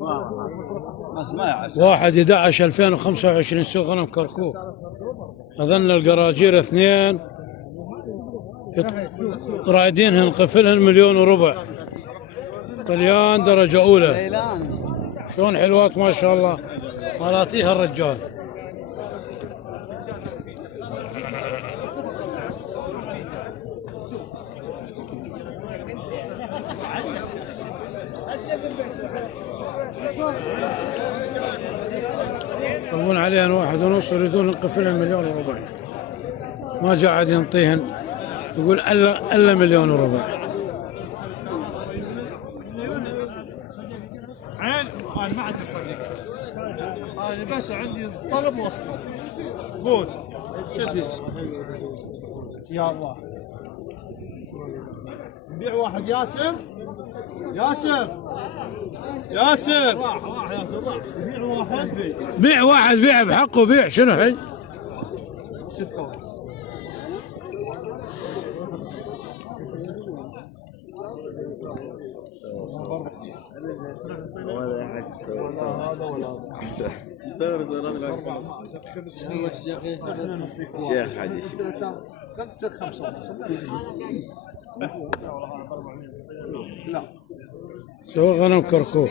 1/11/2025 سوق غنم كركوك. أظن القراجير 2 رايدينهن قفلهن 1,400,000 طليان درجة أولى. شلون حلوات ما شاء الله، مالاتيها الرجال. يطلبون عليهن 1.5 يريدون القفلهن 1,400,000. ما قاعد ينطيهن، يقول الا 1,400,000. عين انا ما عندي صديق، انا بس عندي صلب وصل. قول شوفي يا الله. نبيع واحد ياسر راح ياسر راح. نبيع واحد بيع واحد، بيع بحقه، بيع شنو الحين؟ 6 ونص. ولا حاجة تسوي هذا ولا احسن شيخ حديث 5 ونص. سوق غنم كركوك.